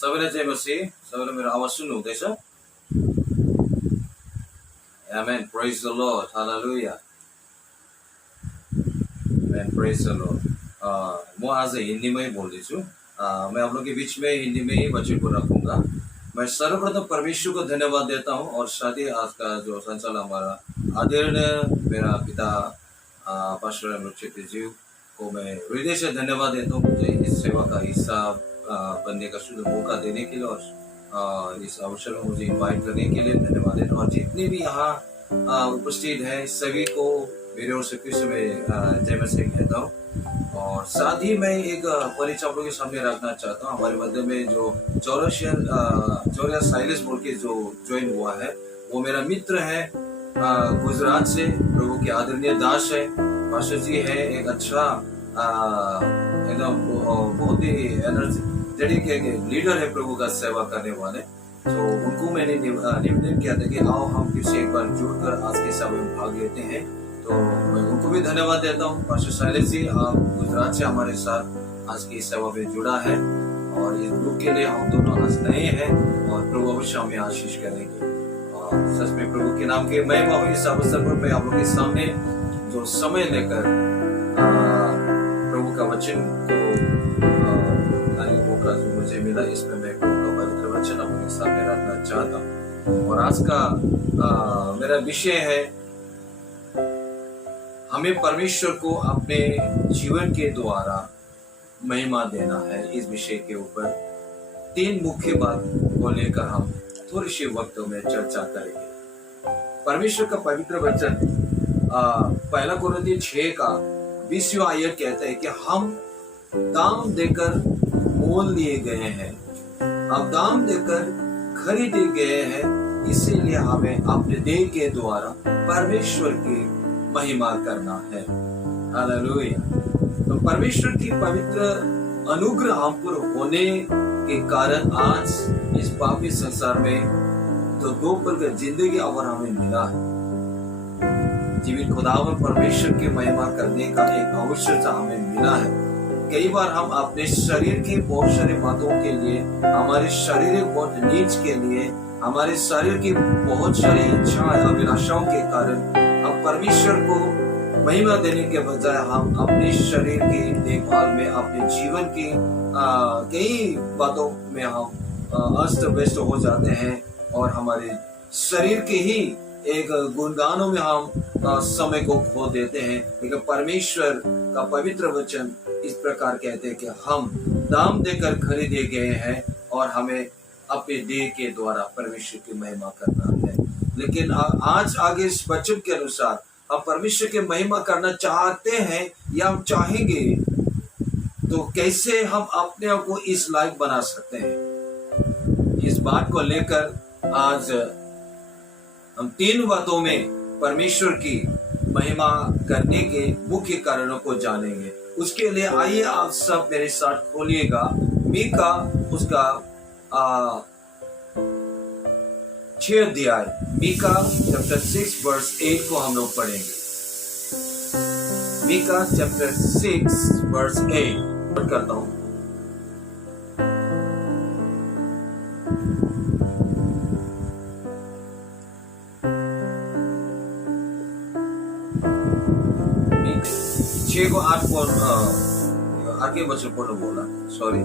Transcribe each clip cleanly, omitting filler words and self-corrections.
सबैलाई जय मसीह। सबैले मेरो आवाज सुन्नुहुँदैछ? Amen. Praise the Lord. Hallelujah. Amen. Praise the Lord. मैं आज हिंदी में ही बोल रही हूँ। मैं आप लोग के बीच में हिंदी में ही वचन को रखूंगा। मैं सर्वप्रथम परमेश्वर को धन्यवाद देता हूँ और साथ ही आज का जो संचालन हमारा आदरणीय मेरा पिता पास्टर अमृत जी को मैं हृदय से धन्यवाद देता हूँ, मुझे इस सेवा का हिस्सा बनने का शुद्ध मौका देने के लिए और इस अवसर में मुझे इनवाइट करने के लिए धन्यवाद देता हूँ। और जितने भी यहाँ उपस्थित हैं सभी को मेरे ओर से फिर से मैं जय मसीह कहता हूँ। और साथ ही मैं एक परिचय आप लोगों के सामने रखना चाहता हूँ। हमारे मध्य में जो चौरिया साइलेस बोल के जो ज्वाइन हुआ है वो मेरा मित्र है, गुजरात से प्रभु के आदरणीय दास है, पास्टर जी है, एक अच्छा एकदम बहुत ही डेडिकेटेड लीडर है प्रभु का सेवा करने वाले। तो उनको मैंने निवेदन किया था कि आओ हम फिर से एक बार जुड़कर आज के सेवा में भाग लेते हैं। तो मैं उनको भी धन्यवाद देता हूँ। पास्टर शैलेश जी आप गुजरात से हमारे साथ आज की सेवा में जुड़ा है और इस ग्रुप के लिए हम दोनों आज नए हैं और प्रभु अवश्य हमें आशीष करेंगे। और सच में प्रभु के नाम के महिमा हो। इस अवसर पर मैं आप लोगों के सामने जो समय लेकर प्रभु का वचन को मौका जो मुझे मिला इसमें मैं प्रभु का पवित्र वचन अपने सामने रखना चाहता हूँ। और आज का मेरा विषय है हमें परमेश्वर को अपने जीवन के द्वारा महिमा देना है। इस विषय के ऊपर 3 मुख्य बात को लेकर हम थोड़ी सी वक्त में चर्चा करेंगे। परमेश्वर का पवित्र वचन पहला कोरिन्थियों 6 का 20वां आयत कहता है कि हम दाम देकर मोल लिए गए हैं, हम दाम देकर खरीदे गए हैं, इसीलिए हमें अपने देह के द्वारा परमेश्वर की महिमा करना है। हालेलुया। तो परमेश्वर की पवित्र अनुग्रह हम पर होने के कारण आज इस पापी संसार में जो 2 पल का जिंदगी और हमें मिला है, जीवित खुदावन परमेश्वर की महिमा करने का एक अवसर हमें मिला है। कई बार हम अपने शरीर की बहुत सारी बातों के लिए, हमारे शारीरिक बहुत नीच के लिए, हमारे शरीर की बहुत सारी इच्छाएं अभिलाषाओं के कारण हम परमेश्वर को महिमा देने के बजाय हम अपने शरीर की देखभाल में, अपने जीवन की कई बातों में हम अस्त व्यस्त हो जाते हैं और हमारे शरीर के ही एक गुणगानों में हम समय को खो देते हैं। लेकिन परमेश्वर का पवित्र वचन इस प्रकार कहते हैं कि हम दाम देकर खरीदे गए हैं और हमें अपने देह के द्वारा परमेश्वर की महिमा करना है। लेकिन आज आगे इस वचन के अनुसार हम परमेश्वर की महिमा करना चाहते हैं या हम चाहेंगे तो कैसे हम अपने आप को इस लायक बना सकते हैं, इस बात को लेकर आज हम 3 बातों में परमेश्वर की महिमा करने के मुख्य कारणों को जानेंगे। उसके लिए आइए आप सब मेरे साथ खोलिएगा मीका उसका 6 अध्याय, मीका चैप्टर 6 वर्स 8 को हम लोग पढ़ेंगे। मीका चैप्टर 6 वर्स 8 पढ़ करता हूं। को 8 को आगे वचन पढ़ो बोला, सॉरी।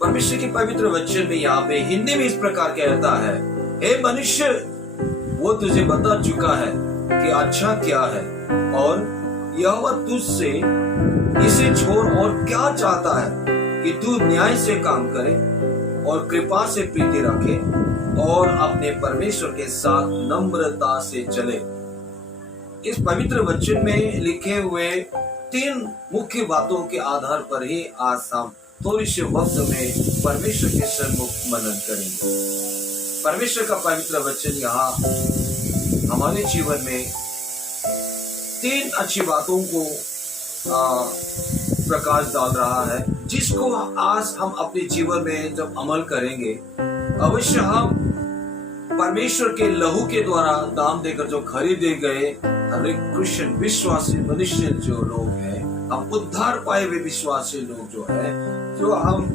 परमेश्वर के पवित्र वचन में यहाँ पे हिंदी में इस प्रकार कहता है, हे मनुष्य, वो तुझे बता चुका है कि अच्छा क्या है और यहोवा तुझसे इसे छोड़ और क्या चाहता है कि तू न्याय से काम करे और कृपा से प्रीति रखे और अपने परमेश्वर के साथ नम्रता से चले। इस पवित्र वचन में लिखे हुए 3 मुख्य बातों के आधार पर ही आज हम थोड़ी सी वक्त में परमेश्वर के सन्मुख मनन करेंगे। परमेश्वर का पवित्र वचन यहाँ हमारे जीवन में 3 अच्छी बातों को प्रकाश डाल रहा है, जिसको आज हम अपने जीवन में जब अमल करेंगे अवश्य हम परमेश्वर के लहू के द्वारा दाम देकर जो खरीदे गए हर एक क्रिश्चियन विश्वासी मनुष्य जो लोग हैं हम उद्धार पाए हुए विश्वासी लोग जो है, जो हम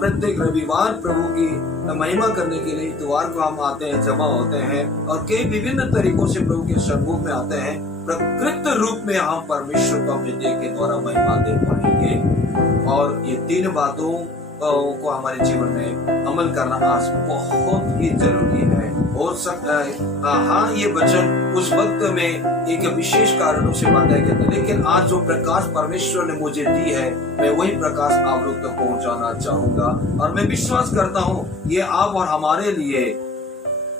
प्रत्येक रविवार प्रभु की महिमा करने के लिए इतवार को हम आते हैं, जमा होते हैं और कई विभिन्न तरीकों से प्रभु के सम्मुख में आते हैं, प्रकृत रूप में हम परमेश्वर को अपने देह के द्वारा महिमा दे पाएंगे। और ये 3 बातों को हमारे जीवन में अमल करना आज बहुत ही जरूरी है। हो सकता है हाँ, ये वचन उस वक्त में एक विशेष कारणों से बताए गए थे, लेकिन आज जो प्रकाश परमेश्वर ने मुझे दी है, मैं वही प्रकाश आप लोग तक पहुंचाना चाहूंगा। और मैं विश्वास करता हूँ ये आप और हमारे लिए,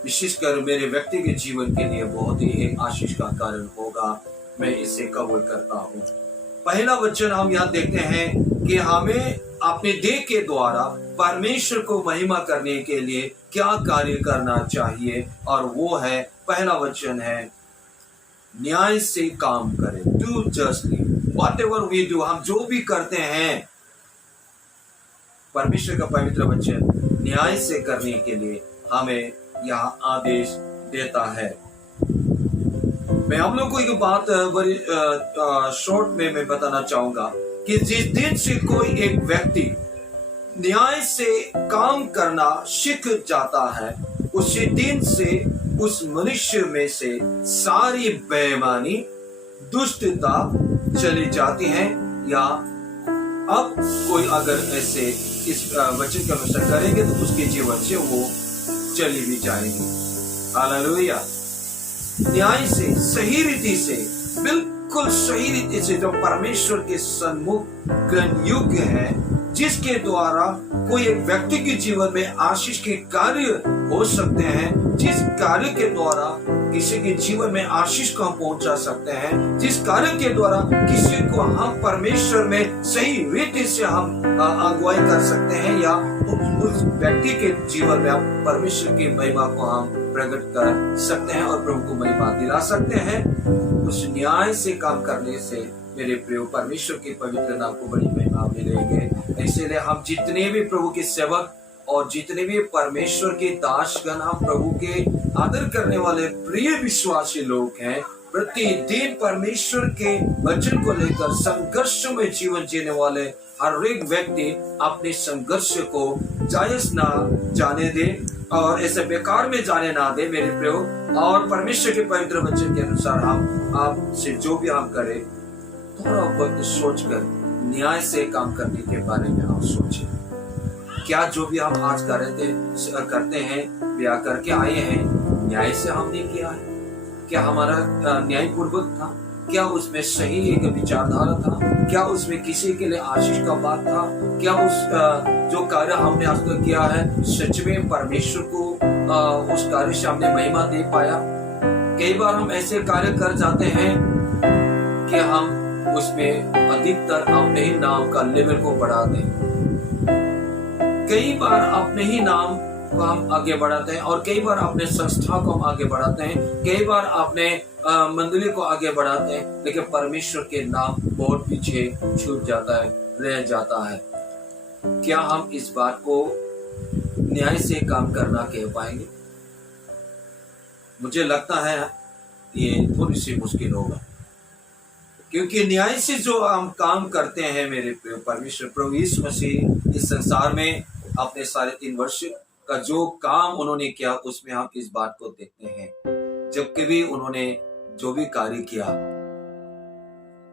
विशेषकर मेरे व्यक्ति के जीवन के लिए बहुत ही एक आशीष का कारण होगा। मैं इसे कबूल करता हूँ। पहला वचन हम यहाँ देखते हैं कि हमें अपने देह के द्वारा परमेश्वर को महिमा करने के लिए क्या कार्य करना चाहिए, और वो है, पहला वचन है, न्याय से काम करें। Do justly whatever we do, हम जो भी करते हैं, परमेश्वर का पवित्र वचन न्याय से करने के लिए हमें यह आदेश देता है। मैं हम लोग को एक बात बड़ी शॉर्ट में मैं बताना चाहूंगा कि जिस दिन से कोई एक व्यक्ति न्याय से काम करना सीख जाता है, उसी दिन से उस मनुष्य में से सारी बेईमानी, दुष्टता चली जाती है। या अब कोई अगर ऐसे इस वचन के अनुसार करेंगे तो उसके जीवन से वो चली भी जाएगी। हालेलुया। न्याय से, सही रीति से, बिल्कुल सही रीति से, जो परमेश्वर के सन्मुख ग्रहण योग्य है, जिसके द्वारा कोई एक व्यक्ति के जीवन में आशीष के कार्य हो सकते हैं, जिस कार्य के द्वारा किसी के जीवन में आशीष को हम पहुंचा सकते हैं, जिस कार्य के द्वारा किसी को हम परमेश्वर में सही रीति से हम अगुवाई कर सकते हैं, या उस व्यक्ति के जीवन में हम परमेश्वर की महिमा को हम प्रकट कर सकते हैं और प्रभु को महिमा दिला सकते हैं। उस न्याय से काम करने से मेरे प्रिय परमेश्वर के पवित्र नाम को बड़ी महिमा मिलेगी। इसलिए हम जितने भी प्रभु के सेवक और जितने भी परमेश्वर के दासगण, हम प्रभु के आदर करने वाले प्रिय विश्वासी लोग हैं, प्रतिदिन परमेश्वर के वचन को लेकर संघर्ष में जीवन जीने वाले हर एक व्यक्ति अपने संघर्ष को जायज ना जाने दे और ऐसे बेकार में जाने ना दे मेरे प्रियो। और परमेश्वर के पवित्र वचन के अनुसार हम आपसे जो भी हम करें, थोड़ा वक्त सोचकर न्याय से काम करने के बारे में हम सोचें। क्या जो भी हम आज करते हैं, ब्याह करके आए हैं, न्याय से हमने किया है? क्या हमारा न्यायपूर्वक था? क्या उसमें सही एक विचारधारा था? क्या उसमें किसी के लिए आशीष का बात था? क्या उस जो कार्य हमने आज तक किया है, सच में परमेश्वर को उस कार्य से हमने महिमा दे पाया? कई बार हम ऐसे कार्य कर जाते हैं कि हम उसमें अधिकतर अपने ही नाम का लेवल को बढ़ा दें। कई बार अपने ही नाम को हम आगे बढ़ाते हैं और कई बार अपने संस्था को हम आगे बढ़ाते हैं, कई बार अपने मंडली को आगे बढ़ाते हैं, लेकिन परमेश्वर के नाम बहुत पीछे छूट जाता है, रह जाता है। क्या हम इस बात को न्याय से काम करना कह पाएंगे? मुझे लगता है ये थोड़ी सी मुश्किल होगा, क्योंकि न्याय से जो हम काम करते हैं मेरे परमेश्वर प्रभु यीशु मसीह इस संसार में अपने 3.5 वर्ष का जो काम उन्होंने किया, उसमें हम इस बात को देखते हैं। जब कभी उन्होंने जो भी कार्य किया,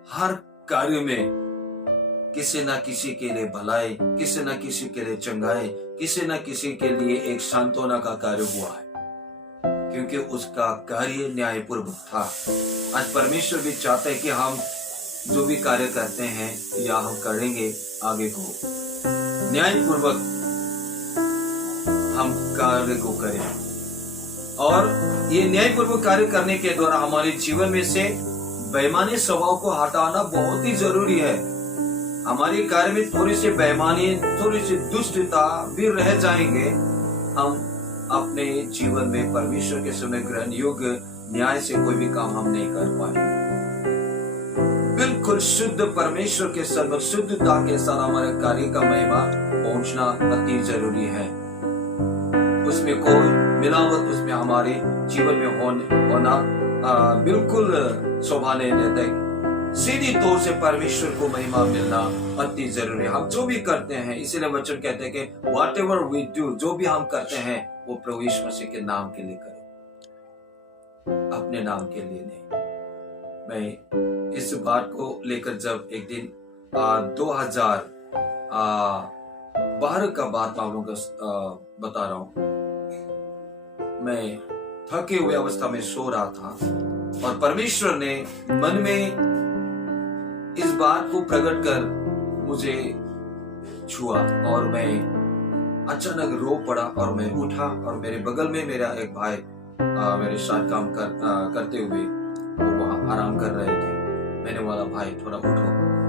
हर कार्य में किसी न किसी के लिए भलाई, किसी न किसी के लिए चंगाई, किसी न किसी के लिए एक सांत्वना का कार्य हुआ है, क्योंकि उसका कार्य न्यायपूर्वक था। आज परमेश्वर भी चाहते हैं कि हम जो भी कार्य करते हैं या हम करेंगे आगे को न्यायपूर्वक हम कार्य को करें, और ये न्यायपूर्वक कार्य करने के द्वारा हमारे जीवन में से बेईमानी स्वभाव को हटाना बहुत ही जरूरी है। हमारे कार्य में थोड़ी सी बेईमानी, थोड़ी सी दुष्टता भी रह जाएंगे, हम अपने जीवन में परमेश्वर के समय ग्रहण योग्य न्याय से कोई भी काम हम नहीं कर पाएंगे। बिल्कुल शुद्ध परमेश्वर के सर्व शुद्धता के साथ हमारे कार्य का महिमा पहुंचना अति जरूरी है। उसमें कोई मिलावट उसमें हमारे जीवन में होना बिल्कुल शोभा नहीं देता है, सीधी तौर से परमेश्वर को महिमा मिलना अति जरूरी है। हम जो भी करते हैं, इसीलिए वचन कहते हैं कि वॉट एवर वी डू, जो भी हम करते हैं वो प्रभु यीशु मसीह के नाम के लिए करो, अपने नाम के लिए नहीं। मैं इस बात को लेकर जब एक दिन 2012 का बात आप लोगों को बता रहा हूं, मैं थके हुए अवस्था में सो रहा था और परमेश्वर ने मन में इस बात को प्रकट कर मुझे छुआ और मैं अचानक रो पड़ा और मैं उठा और मेरे बगल में मेरा एक भाई मेरे साथ काम करते हुए वो वहां आराम कर रहे थे। मैंने बोला, भाई थोड़ा उठो,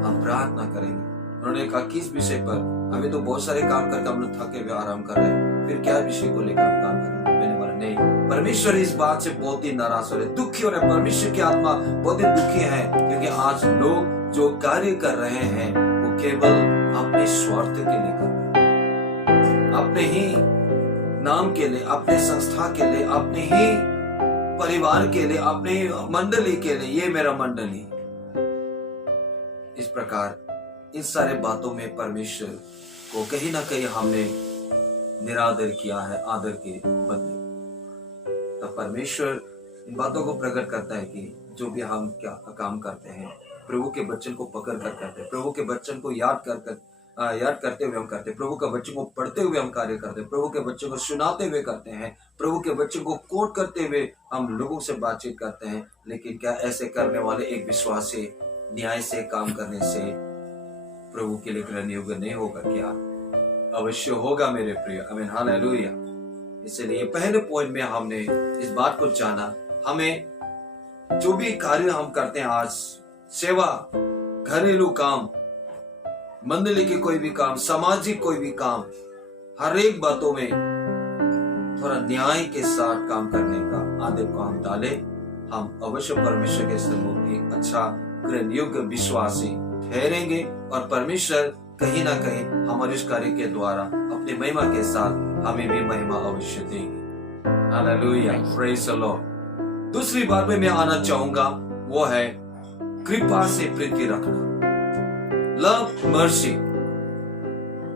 हम प्रार्थना करेंगे। उन्होंने कहा, किस विषय पर? अभी तो बहुत सारे काम करके हम लोग थके हुए आराम कर रहे हैं, फिर क्या विषय को लेकर हम काम करेंगे? मैंने बोला, नहीं, परमेश्वर इस बात से बहुत ही नाराज हो रहे, दुखी हो रहे। परमेश्वर की आत्मा बहुत ही दुखी है क्योंकि आज लोग जो कार्य कर रहे हैं वो केवल अपने स्वार्थ के लिए कर रहे हैं, अपने ही नाम के लिए, अपने संस्था के लिए, अपने ही परिवार के लिए, अपने ही मंडली के लिए। ये मेरा मंडली। इस प्रकार इन सारे बातों में परमेश्वर को कहीं ना कहीं हमने निरादर किया है आदर के बदले। तब परमेश्वर इन बातों को प्रकट करता है कि जो भी हम क्या काम करते हैं, प्रभु के वचन को पकड़ कर करते हैं, प्रभु के वचन को याद करते हुए हम करते हैं, प्रभु के वचन को पढ़ते हुए हम कार्य करते हैं, प्रभु के वचन को सुनाते हुए करते हैं, प्रभु के वचन को कोट करते हुए हम लोगों से बातचीत करते हैं। लेकिन क्या ऐसे करने वाले एक विश्वास से, न्याय से काम करने से प्रभु के लिए ग्रहण योग्य नहीं होगा? क्या अवश्य होगा मेरे प्रिय। आमीन, हालेलुया। इसलिए पहले पॉइंट में हमने इस बात को जाना, हमें जो भी कार्य हम करते हैं आज, सेवा, घरेलू काम, मंडली के कोई भी काम, सामाजिक कोई भी काम, हर एक बातों में थोड़ा न्याय के साथ काम करने का आदत को हम डालें। हम अवश्य परमेश्वर के सम्मुख एक अच्छा ग्रहण योग्य विश्वासी ठहरेंगे और परमेश्वर कहीं ना कहीं हमारे इस कार्य के द्वारा अपनी महिमा के साथ हमें भी महिमा अवश्य देंगे। Hallelujah, praise the Lord. दूसरी बात में मैं आना चाहूंगा वो है कृपा से प्रीति रखना, लव मर्सी।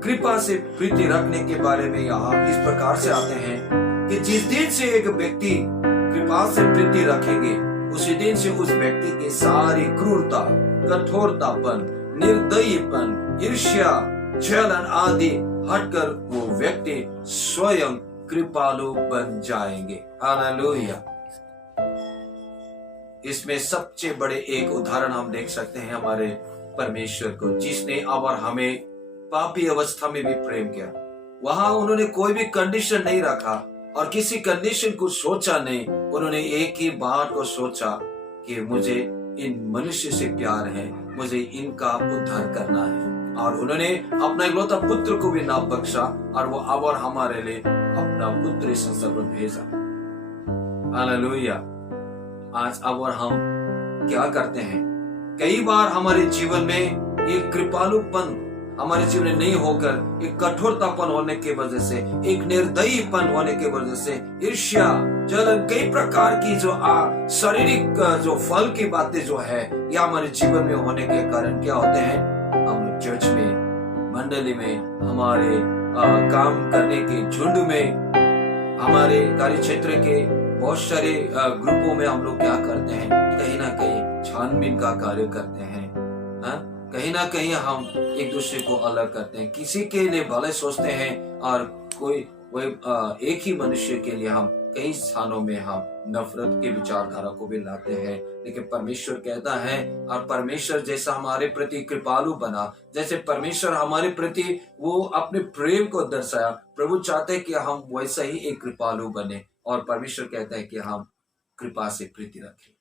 कृपा से प्रीति रखने के बारे में यहाँ इस प्रकार से आते हैं कि जिस दिन से एक व्यक्ति कृपा से प्रीति रखेंगे, उसी दिन से उस व्यक्ति की सारी क्रूरता, कठोरतापन, निर्दयीपन, ईर्ष्या, जलन आदि हटकर वो व्यक्ति स्वयं कृपालु बन जाएंगे। हालेलुया। इसमें सबसे बड़े एक उदाहरण हम देख सकते हैं हमारे परमेश्वर को, जिसने और हमें पापी अवस्था में भी प्रेम किया। वहां उन्होंने कोई भी कंडीशन नहीं रखा और किसी कंडीशन को सोचा नहीं। उन्होंने एक ही बात को सोचा कि मुझे इन मनुष्य से प्यार है, मुझे इनका उद्धार करना है। और उन्होंने अपना इकलौता पुत्र को भी ना बख्शा और वो अब हमारे लिए अपना पुत्र इस संसार पर भेजा। हालेलुया। आज अब और हम क्या करते हैं? कई बार हमारे जीवन में एक कृपालुपन हमारे जीवन में नहीं होकर एक कठोरतापन होने की वजह से, एक निर्दयीपन होने की वजह से, ईर्ष्या, जलन, कई प्रकार की जो शारीरिक जो फल की बातें जो है ये हमारे जीवन में होने के कारण क्या होते हैं? हम चर्च में, मंडली में, हमारे काम करने के झुंड में, हमारे कार्य क्षेत्र के बहुत सारे ग्रुपों में हम लोग क्या करते हैं? कहीं ना कहीं छानबीन का कार्य करते हैं। कहीं ना कहीं हम एक दूसरे को अलग करते हैं, किसी के लिए भले सोचते हैं और कोई एक ही मनुष्य के लिए हम कई स्थानों में हम नफरत के विचारधारा को भी लाते हैं। लेकिन परमेश्वर कहता है, और परमेश्वर जैसा हमारे प्रति कृपालु बना, जैसे परमेश्वर हमारे प्रति वो अपने प्रेम को दर्शाया, प्रभु चाहते हैं कि हम वैसा ही एक कृपालु बने। और परमेश्वर कहता है कि हम कृपा से प्रीति रखें,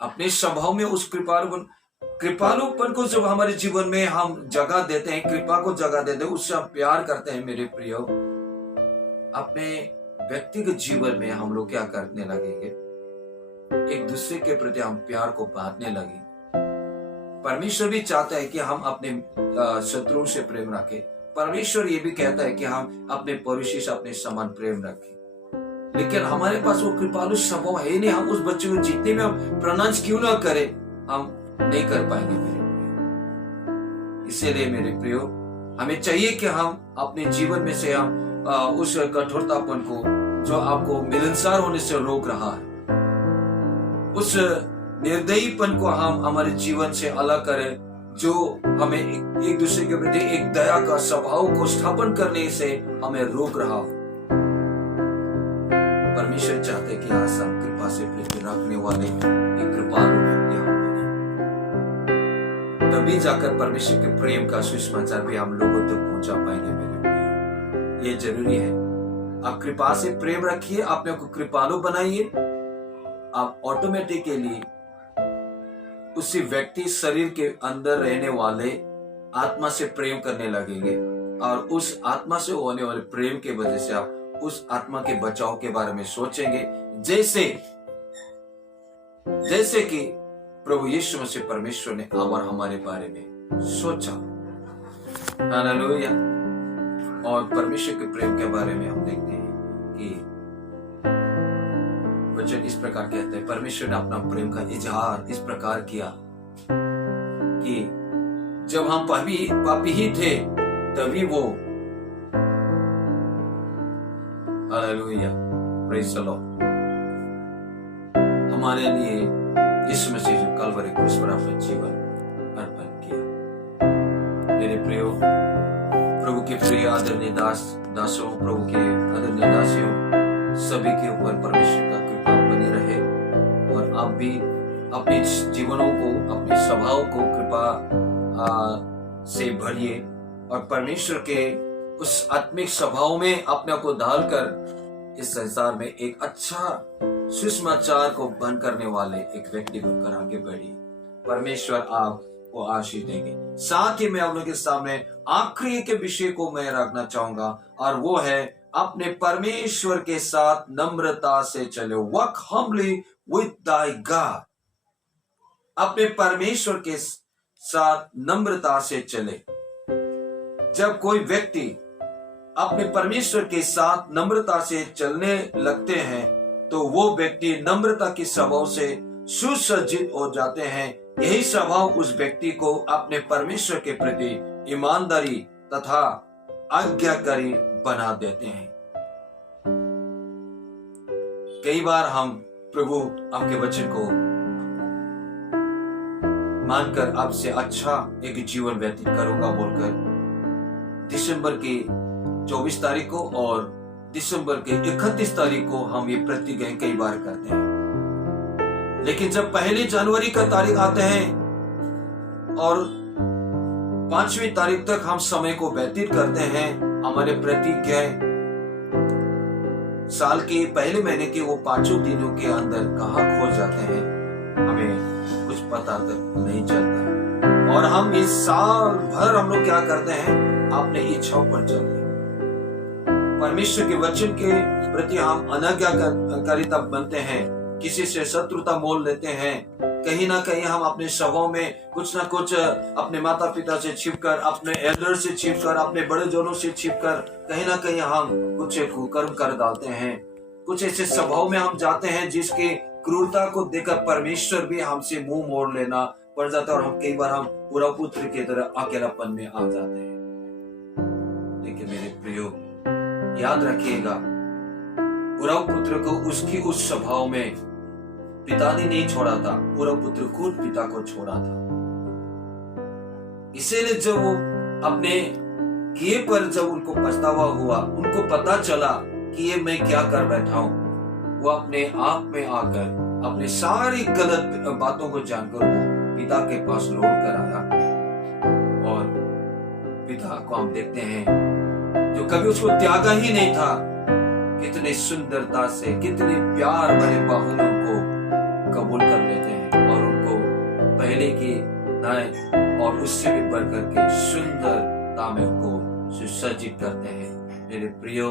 अपने स्वभाव में उस कृपालुपन को जब हमारे जीवन में हम जगह देते हैं, कृपा को जगह देते हैं, उससे हम प्यार करते हैं। मेरे प्रियो, अपने व्यक्तिगत जीवन में हम लोग क्या करने लगेंगे? एक दूसरे के प्रति हम प्यार को बांटने लगेंगे। परमेश्वर भी चाहता है कि हम अपने शत्रुओं से प्रेम रखें। परमेश्वर ये भी कहता है कि हम अपने पड़ोसी से अपने समान प्रेम रखें। लेकिन हमारे पास वो कृपालु स्वभाव है नहीं। हम उस बच्चे को जितने में हम प्रोनाउंस क्यों ना करें, हम नहीं कर पाएंगे मेरे प्रियो। इसीलिए मेरे प्रियो, हमें चाहिए कि हम अपने जीवन में से हम उस कठोरतापन को जो आपको मिलनसार होने से रोक रहा है, उस निर्दयीपन को हम हमारे जीवन से अलग करें, जो हमें एक दूसरे के प्रति एक दया का स्वभाव को स्थापन करने से हमें रोक रहा हो। परमेश्वर चाहते कि आज हम कृपा से प्रीति रखने वाले एक कृपालु व्यक्ति हम बने, तभी जाकर परमेश्वर के प्रेम का सुसमाचार भी हम लोगों तक पहुंचा पाएंगे मेरे प्रिय। ये जरूरी है। आप कृपा से प्रेम रखिए, अपने को कृपालु बनाइए, आप ऑटोमेटिकली उसी व्यक्ति शरीर के अंदर रहने वाले आत्मा से प्रेम करने लगेंगे, और उस आत्मा से होने वाले प्रेम के वजह से आप उस आत्मा के बचाव के बारे में सोचेंगे, जैसे कि प्रभु यीशु मसीह परमेश्वर ने और हमारे बारे में सोचा। हालेलुया। और परमेश्वर के प्रेम के बारे में हम देखते हैं कि वचन इस प्रकार कहते हैं, परमेश्वर ने अपना प्रेम का इजहार इस प्रकार किया कि जब हम पापी ही थे तभी वो, हालेलुया, प्रेज़ द लॉर्ड, हमारे लिए यीशु मसीह जो कलवरी क्रूस पर अपना जीवन अर्पण किया। मेरे प्रियो, प्रभु के प्रिय आदरणीय दासों, प्रभु के आदरणीय दासियों, सभी के ऊपर परमेश्वर का कृपा बनी रहे, और आप भी अपने जीवनों को, अपने स्वभाव को कृपा से भरिए, और परमेश्वर के उस आत्मिक स्वभाव में अपने को ढालकर इस संसार में एक अच्छा सुसमाचार को बंद करने वाले एक व्यक्ति बनकर आगे बढ़िए। परमेश्वर आपको आशीष देंगे। साथ ही मैं आप लोगों के सामने आखिरी के विषय को मैं रखना चाहूंगा, और वो है अपने परमेश्वर के साथ नम्रता से चलो। Walk humbly with thy God. अपने परमेश्वर के साथ नम्रता से चले। जब कोई व्यक्ति अपने परमेश्वर के साथ नम्रता से चलने लगते हैं तो वो व्यक्ति नम्रता के स्वभाव से सुसज्जित हो जाते हैं। यही स्वभाव उस व्यक्ति को अपने परमेश्वर के प्रति ईमानदारी तथा आज्ञाकारी बना देते हैं। कई बार हम प्रभु आपके वचन को मानकर आपसे अच्छा एक जीवन व्यतीत करूंगा बोलकर दिसंबर की 24 तारीख को और दिसंबर के 31 तारीख को हम ये प्रतिज्ञा कई बार करते हैं, लेकिन जब 1 जनवरी का तारीख आते हैं और 5वीं तारीख तक हम समय को व्यतीत करते हैं, हमारे प्रतिज्ञा साल के पहले महीने के वो 5 दिनों के अंदर कहाँ खो जाते हैं, हमें कुछ पता तक नहीं चलता। और हम इस साल भर हम लोग क्या करते हैं, अपने इच्छाओं पर चलते हैं। परमेश्वर के वचन के प्रति हम अनाज्ञाकारी तब बनते हैं, किसी से शत्रुता मोल लेते हैं। कहीं ना कहीं हम अपने स्वभाव में कुछ ना कुछ अपने माता पिता से छिपकर, अपने एल्डर से छिपकर, अपने बड़े जनों से छिपकर कहीं ना कहीं हम कुछ कुकर्म कर डालते हैं। कुछ ऐसे स्वभाव में हम जाते हैं जिसके क्रूरता को देखकर परमेश्वर भी हमसे मुंह मोड़ लेना पड़ जाता है, और हम कई बार हम पूरा पुत्र की तरह अकेलापन में आ जाते हैं। लेकिन मेरे प्रियो, याद रखिएगा, पूरा पुत्र को उसकी उस स्वभाव में पिता ने नहीं छोड़ा था, पूरा पुत्र खुद पिता को छोड़ा था। इसीलिए जब वो अपने किए पर जब उनको पछतावा हुआ, उनको पता चला कि ये मैं क्या कर बैठा हूं, वो अपने आप में आकर अपने सारी गलत बातों को जानकर वो पिता के पास लौट कर आया। और पिता को हम देखते हैं जो कभी उसको त्यागा ही नहीं था, कितने सुंदरता से, कितने प्यार भरे बाहों में उनको कबूल कर लेते हैं और उनको पहले की दाएं और उससे भी बढ़कर के सुंदरता में उनको सुसज्जित करते हैं। मेरे प्रियो,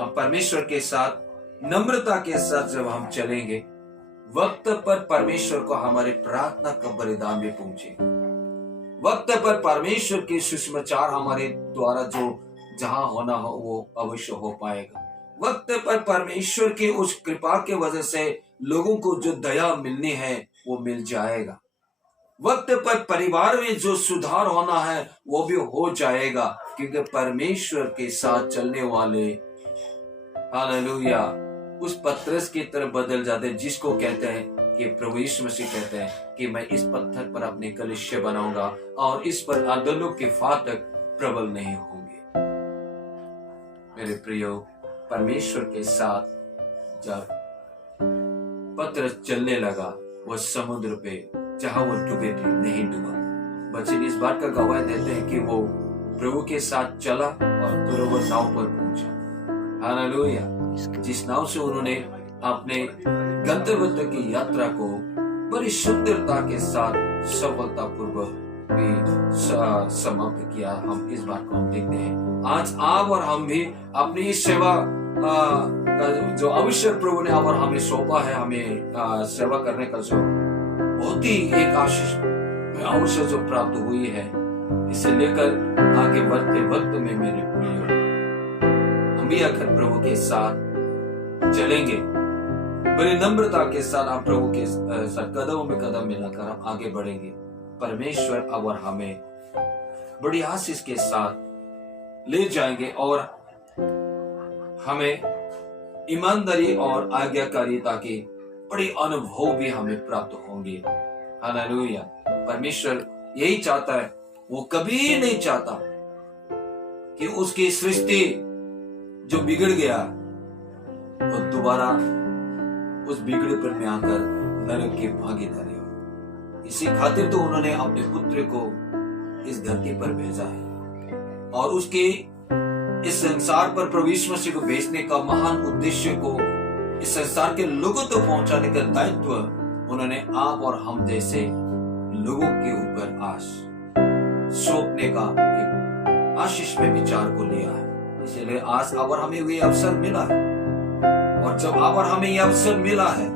हम परमेश्वर के साथ नम्रता के साथ जब हम चलेंगे, वक्त पर परमेश्वर को हमारे प्रार्थना का बलिदान भी पहुंचेगा। वक्त पर परमेश्वर के सुसमाचार हमारे द्वारा जो जहां होना हो वो अवश्य हो पाएगा। वक्त पर परमेश्वर की उस कृपा के वजह से लोगों को जो दया मिलनी है वो मिल जाएगा। वक्त पर परिवार में जो सुधार होना है वो भी हो जाएगा, क्योंकि परमेश्वर के साथ चलने वाले, हालेलुया, उस पतरस की तरफ बदल जाते हैं, जिसको कहते हैं कि प्रभु यीशु मसीह कहते हैं कि मैं इस पत्थर पर अपने कलीसिया बनाऊंगा और इस पर अधोलोक के फाटक प्रबल नहीं होंगे। मेरे प्रियो, परमेश्वर के साथ जब पतरस चलने लगा, वो समुद्र पे जहां वो डूबे थे नहीं डूबा। बच्चे इस बात का गवाह देते हैं कि वो प्रभु के साथ चला और फिर वो नाव पर पहुंचा। हालेलुया। जिस नाव से उन्होंने अपने गंतव्य तक की यात्रा को बड़ी सुंदरता के साथ सफलतापूर्वक समाप्त किया। हम इस बात को हम देखते हैं। आज आप और हम भी अपनी इस सेवा जो अवसर प्रभु ने और हमें सौंपा है, हमें सेवा करने का जो बहुत ही एक आशीष अवसर जो प्राप्त हुई है, इसे लेकर आगे बढ़ते वक्त में मेरे प्रिय, हम भी आखिर प्रभु के साथ चलेंगे। बड़ी नम्रता के साथ हम प्रभु के साथ कदमों में कदम मिलाकर हम आगे बढ़ेंगे। परमेश्वर और हमें बड़ी आशीष के साथ ले जाएंगे और हमें ईमानदारी और आज्ञाकारिता के बड़े अनुभव भी हमें प्राप्त होंगे। हालेलुया। परमेश्वर यही चाहता है, वो कभी नहीं चाहता कि उसकी सृष्टि जो बिगड़ गया वो दोबारा उस बिगड़ेपन में आकर नरक की भागीदारी हो। इसी खातिर तो उन्होंने अपने पुत्र को इस धरती पर भेजा है और उसके इस संसार पर प्रभु यीशु मसीह को भेजने का महान उद्देश्य को इस संसार के लोगों तक तो पहुंचाने का दायित्व उन्होंने आप और हम जैसे लोगों के ऊपर सौंपने का एक आशीष में विचार को लिया है। इसलिए आज और हमें ये अवसर मिला है, और जब और हमें ये अवसर मिला है,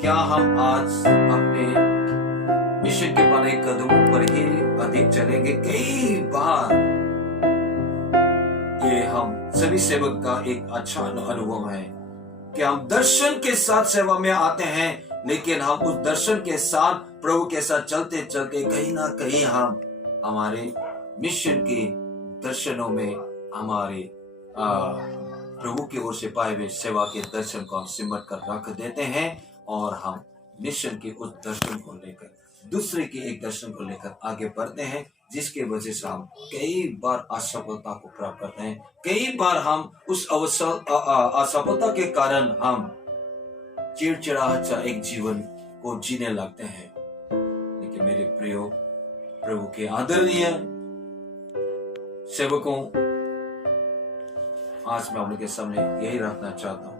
क्या हम आज अपने मिशन के बने कदमों पर ही अधिक चलेंगे? कई बार ये हम सभी सेवक का एक अच्छा अनुभव है कि हम दर्शन के साथ सेवा में आते हैं, लेकिन हम उस दर्शन के साथ प्रभु के साथ चलते चलते कहीं ना कहीं हम हमारे मिशन के दर्शनों में हमारे प्रभु की ओर से पाए हुए सेवा के दर्शन को हम सिमट कर रख देते हैं और हम मिशन के उस दर्शन को लेकर दूसरे के एक दर्शन को लेकर आगे बढ़ते हैं, जिसके वजह से हम कई बार असफलता को प्राप्त करते हैं। कई बार हम उस असफलता के कारण हम चिड़चिड़ा एक जीवन को जीने लगते हैं। लेकिन मेरे प्रियो, प्रभु के आदरणीय सेवकों, आज मैं उनके सामने यही रखना चाहता हूं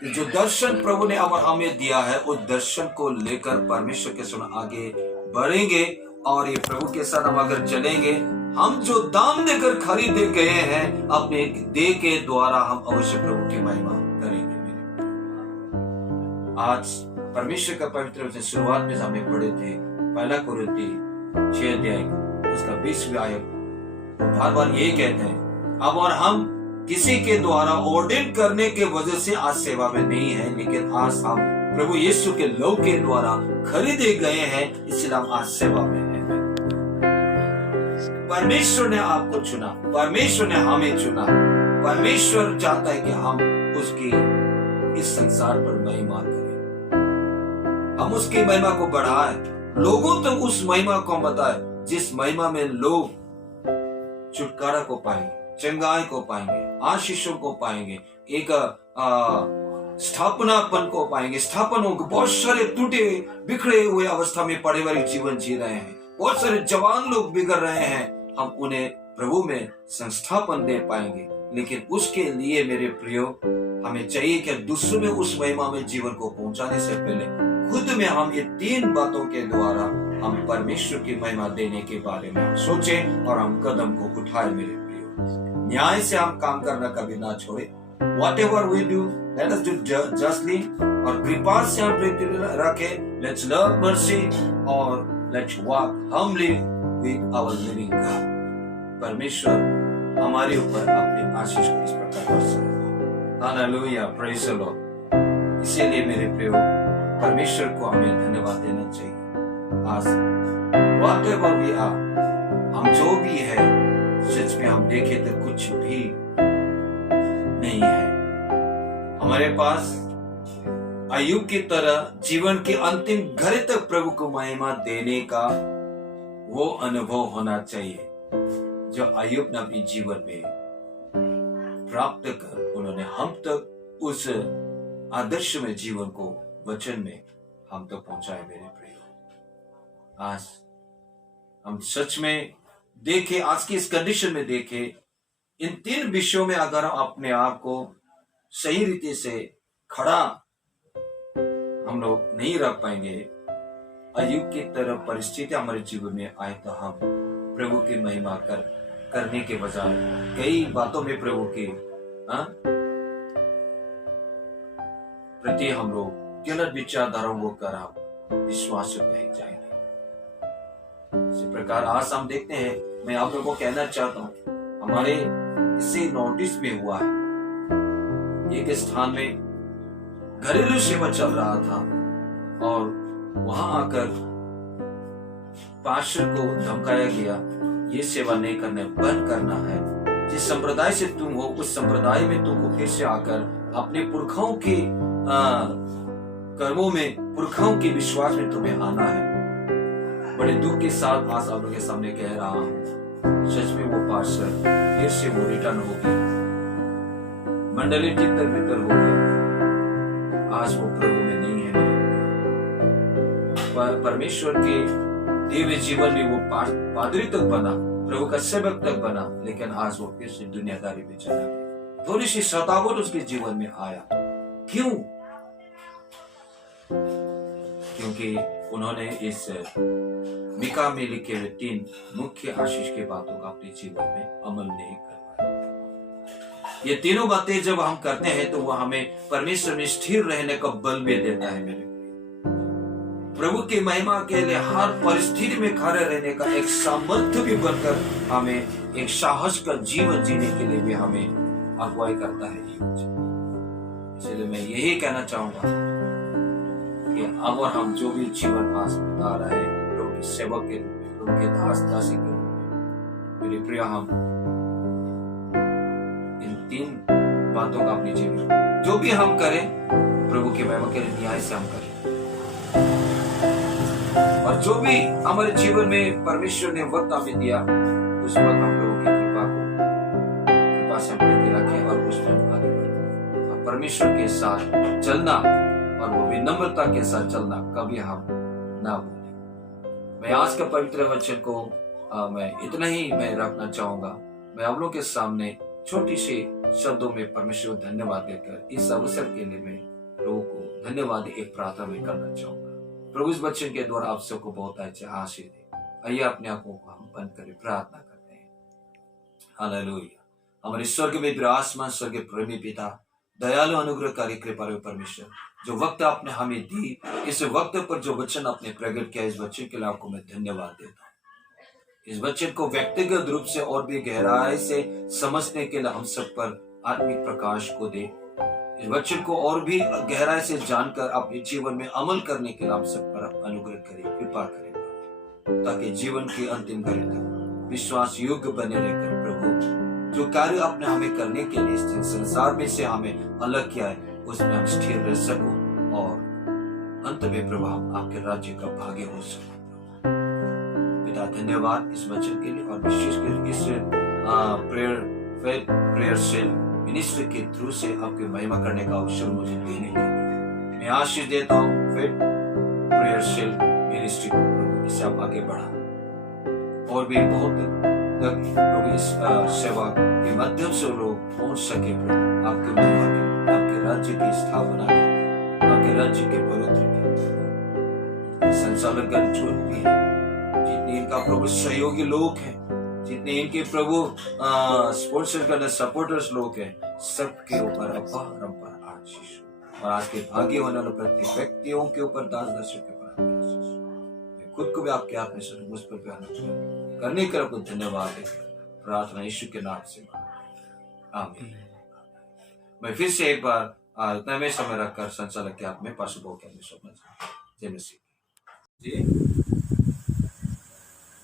कि जो दर्शन प्रभु ने अब हमें दिया है, उस दर्शन को लेकर परमेश्वर के सामने आगे बढ़ेंगे और ये प्रभु के साथ हम अगर चलेंगे, हम जो दाम देकर खरीदे गए हैं अपने देह के द्वारा, हम अवश्य प्रभु की महिमा करेंगे। आज परमेश्वर का पवित्र वचन शुरुआत में हमें पढ़े थे, 1 कुरिन्थी 6 अध्याय उसका 20वां आयत, बार बार यही कहते हैं, अब और हम किसी के द्वारा ऑर्डिन करने के वजह से आज सेवा में नहीं है, लेकिन आज हम प्रभु यीशु के लहू के द्वारा खरीदे गए हैं, इसलिए हम आज सेवा में हैं। परमेश्वर ने आपको चुना, परमेश्वर ने हमें चुना। परमेश्वर चाहता है कि हम उसकी इस संसार पर महिमा करें, हम उसकी महिमा को बढ़ाएं, लोगों तक उस महिमा को बताएं, जिस महिमा में लोग छुटकारा को पाएंगे, चंगाई को पाएंगे, आशीषों को पाएंगे, एक स्थापनापन को पाएंगे। स्थापनों को बहुत सारे टूटे बिखरे हुए अवस्था में पारिवारिक जीवन जी रहे हैं, बहुत सारे जवान लोग बिगड़ रहे हैं, हम उन्हें प्रभु में संस्थापन दे पाएंगे। लेकिन उसके लिए मेरे प्रियो, हमें चाहिए कि दूसरों में उस महिमा में जीवन को पहुंचाने से पहले खुद में हम ये 3 बातों के द्वारा हम परमेश्वर की महिमा देने के बारे में हम सोचें और हम कदम को उठाए। मेरे प्रियो, न्याय से हम काम करना कभी ना छोड़े। Whatever we do, let us do justly, और कृपा से हम प्रीति रखें। Let's love mercy और let's walk humbly with our living God। परमेश्वर हमारे ऊपर अपने आशीष को इस प्रकार बरसाए। Hallelujah, praise the Lord। इसीलिए मेरे प्रियो, परमेश्वर को हमें धन्यवाद देना चाहिए। आज whatever we are, हम जो भी है सच में हम देखें तो कुछ भी नहीं है। हमारे पास अय्यूब की तरह जीवन के अंतिम घड़ी तक प्रभु को महिमा देने का वो अनुभव होना चाहिए जो अय्यूब ने अपने जीवन में प्राप्त कर उन्होंने हम तक उस आदर्श में जीवन को वचन में हम तक पहुंचाए। मेरे प्रिय, आज हम सच में देखें, आज की इस कंडीशन में देखें, इन 3 विषयों में अगर हम अपने आप को सही रीति से खड़ा हम लोग नहीं रख पाएंगे, अय्यूब की तरह परिस्थिति हमारे जीवन में आए तो हम प्रभु की महिमा करने के बजाय कई बातों में प्रभु की प्रति हम लोग गलत विचारधाराओं को कर हम विश्वास से बह जाएंगे। इसी प्रकार आज हम देखते हैं, मैं आप लोगों को कहना चाहता हूं, हमारे इससे नोटिस में हुआ है, एक स्थान में घरेलू सेवा चल रहा था और वहां आकर पास्टर को धमकाया गया, ये सेवा नहीं करना, बंद करना है। जिस संप्रदाय से तुम हो उस संप्रदाय में तुमको फिर से आकर अपने पुरखाओं के कर्मों में, पुरखाओं के विश्वास में तुम्हें आना है। बड़े दुख के साथ आज आप लोगों के सामने कह रहा हूं, सच में वो पास्टर फिर से वो रिटर्न हो गया, मंडली तितर बितर हो गया, आज वो प्रभु में नहीं है। परमेश्वर के दिव्य जीवन में वो पादरी तक बना, प्रभु का सेवक तक बना, लेकिन आज वो फिर से दुनियादारी में चला गया। थोड़ी सी सतावट उसके जीवन में आया। क्यों? क्योंकि उन्होंने इस मिका में लिखे हुए 3 मुख्य आशीष के बातों का अपने जीवन में अमल नहीं कर पाया। ये तीनों बातें जब हम करते हैं तो वह हमें परमेश्वर में स्थिर रहने का बल भी देता है। मेरे प्रभु की महिमा के लिए हर परिस्थिति में खड़े रहने का एक सामर्थ्य भी बनकर हमें एक साहस का जीवन जीने के लिए भी हमें अगुवाई करता है। इसलिए मैं यही कहना चाहूंगा कि अब और हम जो भी जीवन आज बिता रहे हैं प्रभु के सेवक के रूप में, प्रभु के दास दासी के रूप में, मेरे प्रिय, हम इन 3 बातों का अपने जीवन जो भी हम करें प्रभु के महिमा के लिए न्याय से हम करें, और जो भी हमारे जीवन में परमेश्वर ने वक्त हमें दिया उस वक्त हम लोगों की कृपा से हम रखें और उसमें हम आगे बढ़ें और परमेश्वर के साथ चलना और वो विनम्रता के साथ चलना कभी हम ना भूलें। मैं आज का पवित्र वचन को मैं इतना ही मैं रखना चाहूंगा। मैं आप लोगों के सामने छोटी सी शब्दों में परमेश्वर को धन्यवाद देकर इस अवसर के लिए मैं प्रभु को धन्यवाद एक प्रार्थना में करना चाहूंगा। प्रभु इस वचन के द्वारा आप सबको बहुत अच्छे आशीष दे। आइए अपने आंखों को हम बंद करें, प्रार्थना करते हैं। हालेलुया। हमारे स्वर्ग में विराजमान स्वर्गीय प्रेमी पिता, दयालु अनुग्रहकारी कृपालु परमेश्वर, जो वक्त आपने हमें दी, इस वक्त पर जो वचन आपने प्रकट किया, इस वचन के लिए आपको मैं धन्यवाद देता हूँ। इस वचन को व्यक्तिगत रूप से और भी गहराई से समझने के लिए हम सब पर आत्मिक प्रकाश को दे। इस वचन को और भी गहराई से जानकर अपने जीवन में अमल करने के लिए आप सब पर अनुग्रह करें, कृपा करें, ताकि जीवन के अंतिम घड़ी तक विश्वास योग्य बने रहकर प्रभु जो कार्य आपने हमें करने के लिए इस संसार में से हमें अलग किया है उसमें हम स्थिर रह सकूं और अंत में प्रभु हम आपके राज्य का भागी हो सकें। पिता धन्यवाद इस वचन के लिए और विशेषकर इस प्रेयर सेल मिनिस्ट्री के थ्रू से आपकी महिमा करने का अवसर मुझे देने के लिए मैं आशीष देता हूँ। फिर प्रेयर सेल मिनिस्ट्री को इससे आप आगे बढ़ा और भी बहुत तक प्रभु इस सेवा के माध्यम से लोग पहुंच सके प्रभु आपके महिमा के, आपके राज्य की स्थापना के, आपके राज्य के बढ़ोतरी के। संचालक गण जो भी है, जितने इनका प्रभु सहयोगी लोग हैं, जितने इनके प्रभु स्पॉन्सर करने सपोर्टर्स लोग हैं, सबके ऊपर अपार आशीष और आज के भाग्य होने वाले प्रत्येक व्यक्तियों के ऊपर दास दर्शक के ऊपर आशीष। मैं खुद को भी आपके हाथ में से मुझ पर करने के आपको धन्यवाद है। प्रार्थना यीशु के नाम से आमीन। मैं फिर से एक बार इतना में समय रखकर संचालक के हाथ में पासुबो के जय मसीह जी।